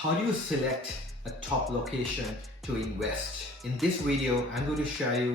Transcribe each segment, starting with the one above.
How do you select a top location to invest? In this video, I'm going to show you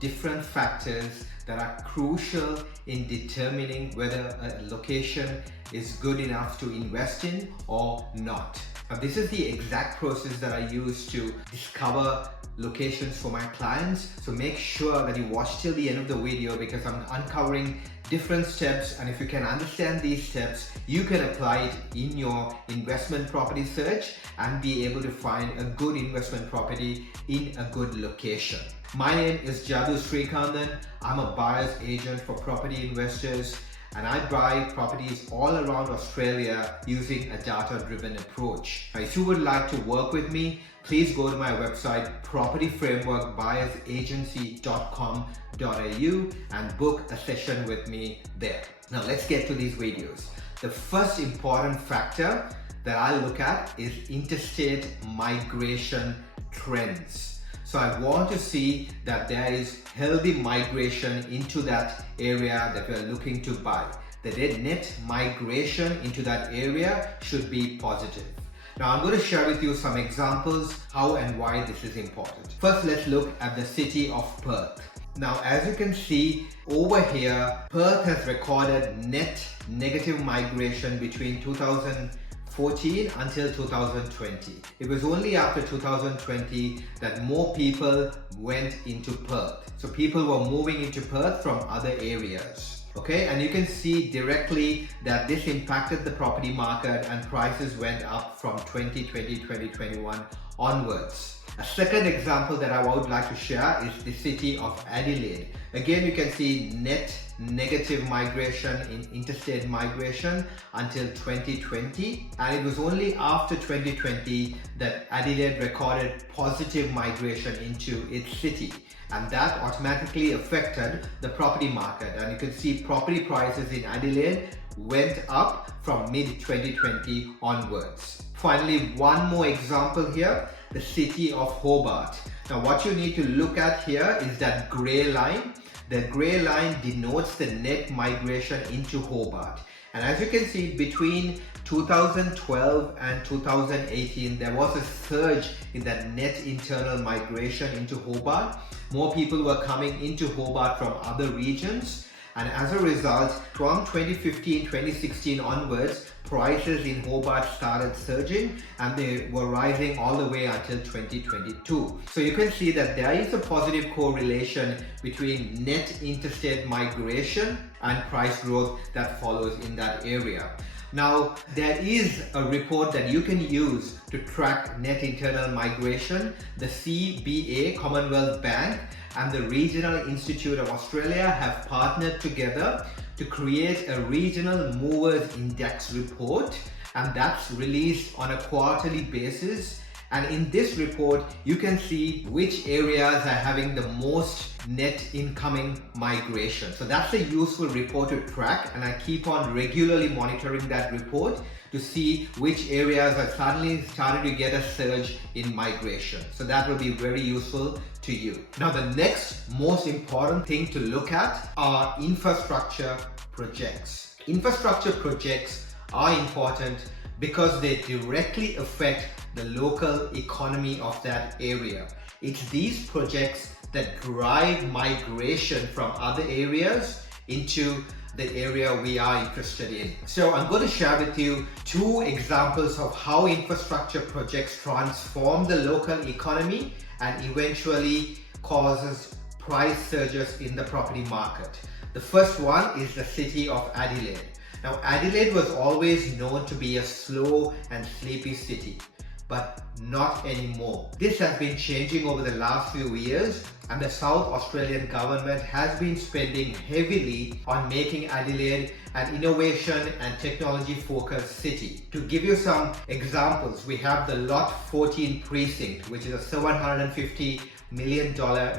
different factors that are crucial in determining whether a location is good enough to invest in or not. Now, this is the exact process that I use to discover locations for my clients. So make sure that you watch till the end of the video because I'm uncovering different steps, and if you can understand these steps, you can apply it in your investment property search and be able to find a good investment property in a good location. My name is Jathu. I'm a buyer's agent for property investors, and I buy properties all around Australia using a data-driven approach. Now, if you would like to work with me, please go to my website propertymediabuyersagency.com.au and book a session with me there. Now let's get to these videos. The first important factor that I look at is interstate migration trends. So I want to see that there is healthy migration into that area that we are looking to buy. The net migration into that area should be positive. Now I'm going to share with you some examples how and why this is important. First, let's look at the city of Perth. Now, as you can see over here, Perth has recorded net negative migration between 2014 until 2020. It was only after 2020 that more people went into Perth. So people were moving into Perth from other areas. Okay, and you can see directly that this impacted the property market and prices went up from 2020-2021 onwards. A second example that I would like to share is the city of Adelaide. Again, you can see net negative migration in interstate migration until 2020, and it was only after 2020 that Adelaide recorded positive migration into its city, and that automatically affected the property market. And you can see property prices in Adelaide went up from mid-2020 onwards. Finally, one more example here, the city of Hobart. Now what you need to look at here is that grey line. The grey line denotes the net migration into Hobart. And as you can see, between 2012 and 2018, there was a surge in that net internal migration into Hobart. More people were coming into Hobart from other regions. And as a result, from 2015-2016 onwards, prices in Hobart started surging and they were rising all the way until 2022. So you can see that there is a positive correlation between net interstate migration and price growth that follows in that area. Now, there is a report that you can use to track net internal migration. The CBA, Commonwealth Bank, and the Regional Institute of Australia have partnered together to create a regional movers index report, and that's released on a quarterly basis. And in this report, you can see which areas are having the most net incoming migration. So that's a useful report to track, and I keep on regularly monitoring that report to see which areas are suddenly starting to get a surge in migration. So that will be very useful to you. Now, the next most important thing to look at are infrastructure projects. Infrastructure projects are important because they directly affect the local economy of that area. It's these projects that drive migration from other areas into the area we are interested in. So I'm going to share with you two examples of how infrastructure projects transform the local economy and eventually causes price surges in the property market. The first one is the city of Adelaide. Now, Adelaide was always known to be a slow and sleepy city, but not anymore. This has been changing over the last few years, and the South Australian government has been spending heavily on making Adelaide an innovation and technology focused city. To give you some examples, we have the Lot 14 precinct, which is a $750 million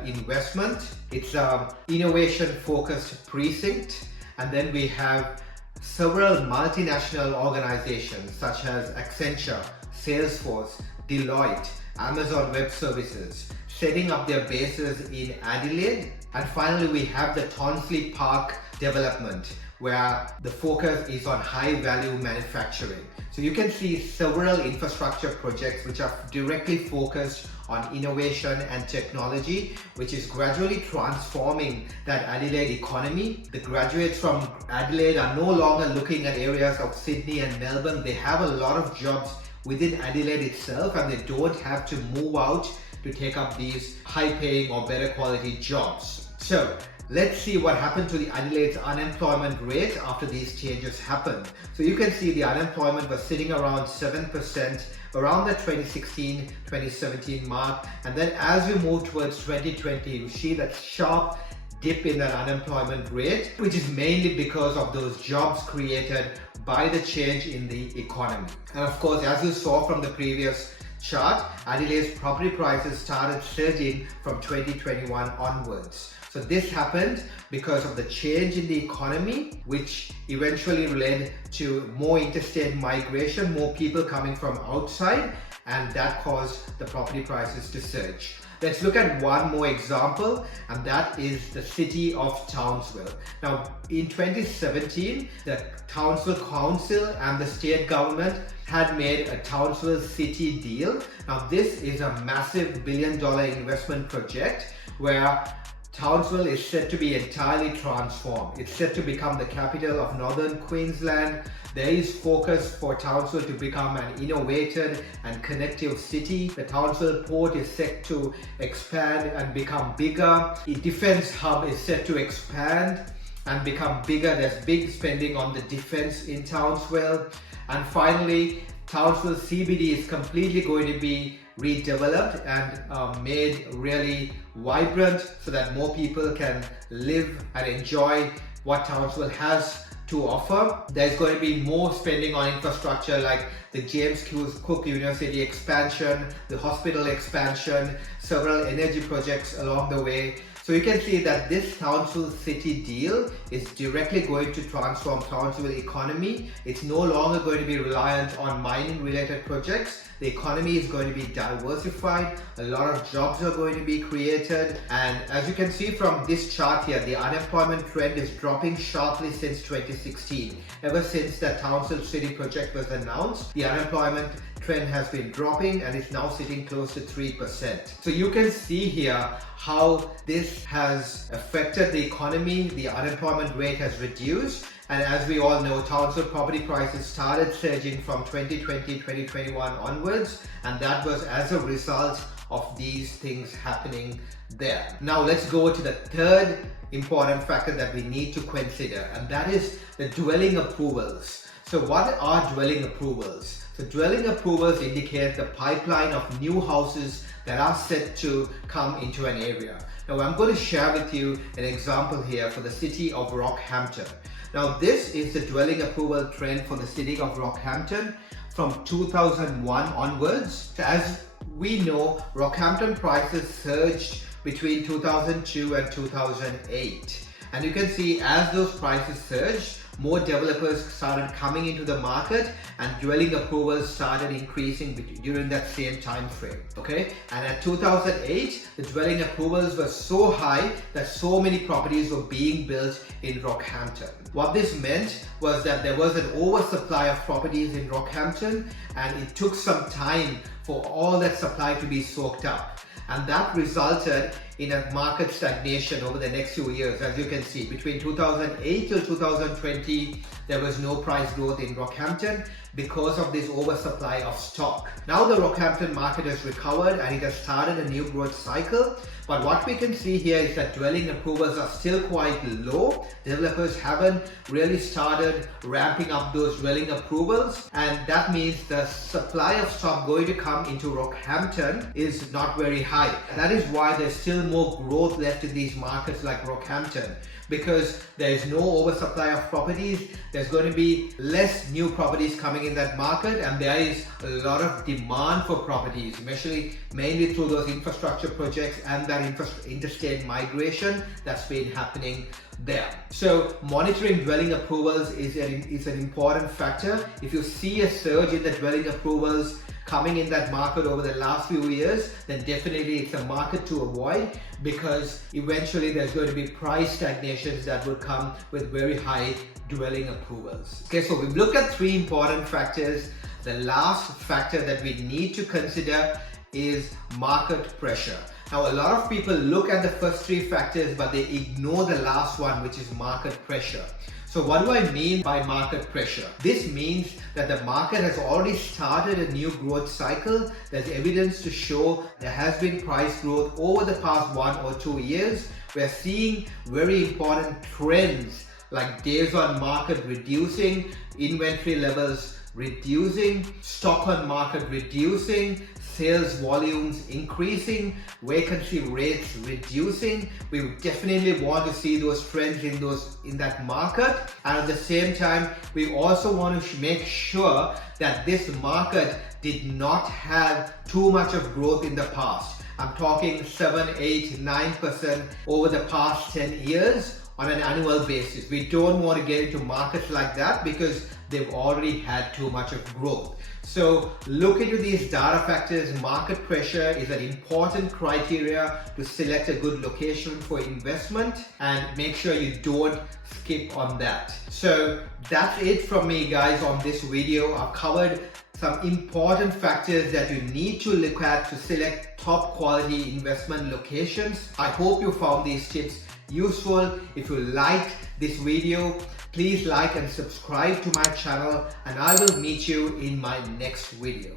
investment. It's an innovation focused precinct. And then we have several multinational organizations such as Accenture, Salesforce, Deloitte, Amazon Web Services setting up their bases in Adelaide. And finally, we have the Tonsley Park development, where the focus is on high value manufacturing. So you can see several infrastructure projects which are directly focused on innovation and technology, which is gradually transforming that Adelaide economy. The graduates from Adelaide are no longer looking at areas of Sydney and Melbourne. They have a lot of jobs within Adelaide itself, and they don't have to move out to take up these high paying or better quality jobs. So let's see what happened to the Adelaide's unemployment rate after these changes happened. So you can see the unemployment was sitting around 7% around the 2016-2017 mark, and then as we move towards 2020, you see that sharp dip in that unemployment rate, which is mainly because of those jobs created by the change in the economy. And of course, as you saw from the previous chart, Adelaide's property prices started surging from 2021 onwards. So this happened because of the change in the economy, which eventually led to more interstate migration, more people coming from outside, and that caused the property prices to surge. Let's look at one more example, and that is the city of Townsville. Now, in 2017, the Townsville Council and the state government had made a Townsville City deal. Now, this is a massive $1 billion investment project where Townsville is set to be entirely transformed. It's set to become the capital of Northern Queensland. There is focus for Townsville to become an innovative and connective city. The Townsville port is set to expand and become bigger. The defense hub is set to expand and become bigger. There's big spending on the defense in Townsville. And finally, Townsville CBD is completely going to be redeveloped and made really vibrant so that more people can live and enjoy what Townsville has to offer. There's going to be more spending on infrastructure like the James Cook University expansion, the hospital expansion, several energy projects along the way. So you can see that this Townsville City deal is directly going to transform Townsville economy. It's no longer going to be reliant on mining related projects. The economy is going to be diversified. A lot of jobs are going to be created. And as you can see from this chart here, the unemployment trend is dropping sharply since 2016. Ever since that Townsville City project was announced, the unemployment trend has been dropping and is now sitting close to 3%. So you can see here how this has affected the economy. The unemployment rate has reduced, and as we all know, Townsville property prices started surging from 2020-2021 onwards, and that was as a result of these things happening there. Now let's go to the third important factor that we need to consider, and that is the dwelling approvals. So what are dwelling approvals? So dwelling approvals indicate the pipeline of new houses that are set to come into an area. Now I'm going to share with you an example here for the city of Rockhampton. Now this is the dwelling approval trend for the city of Rockhampton from 2001 onwards. So as we know, Rockhampton prices surged between 2002 and 2008. And you can see as those prices surged, more developers started coming into the market and dwelling approvals started increasing during that same time frame. Okay, and at 2008 the dwelling approvals were so high that so many properties were being built in Rockhampton. What this meant was that there was an oversupply of properties in Rockhampton, and it took some time for all that supply to be soaked up. And that resulted in a market stagnation over the next few years. As you can see, between 2008 till 2020, there was no price growth in Rockhampton because of this oversupply of stock. Now the Rockhampton market has recovered and it has started a new growth cycle. But what we can see here is that dwelling approvals are still quite low. Developers haven't really started ramping up those dwelling approvals, and that means the supply of stock going to come into Rockhampton is not very high. That is why there's still more growth left in these markets like Rockhampton, because there is no oversupply of properties. There's going to be less new properties coming in that market, and there is a lot of demand for properties, especially mainly through those infrastructure projects and that interstate migration that's been happening there. So monitoring dwelling approvals is an important factor. If you see a surge in the dwelling approvals coming in that market over the last few years, then definitely it's a market to avoid, because eventually there's going to be price stagnations that would come with very high dwelling approvals. Okay, so we've looked at three important factors. The last factor that we need to consider is market pressure. Now, a lot of people look at the first three factors, but they ignore the last one, which is market pressure. So what do I mean by market pressure? This means that the market has already started a new growth cycle. There's evidence to show there has been price growth over the past 1 or 2 years. We're seeing very important trends like days on market reducing, inventory levels reducing, stock on market reducing, sales volumes increasing, vacancy rates reducing. We definitely want to see those trends in that market, and at the same time we also want to make sure that this market did not have too much of growth in the past. I'm talking 7, 8, 9% over the past 10 years on an annual basis. We don't want to get into markets like that because they've already had too much of growth. So look into these data factors. Market pressure is an important criteria to select a good location for investment, and make sure you don't skip on that. So that's it from me, guys, on this video. I've covered some important factors that you need to look at to select top quality investment locations. I hope you found these tips useful. If you liked this video, please like and subscribe to my channel, and I will meet you in my next video.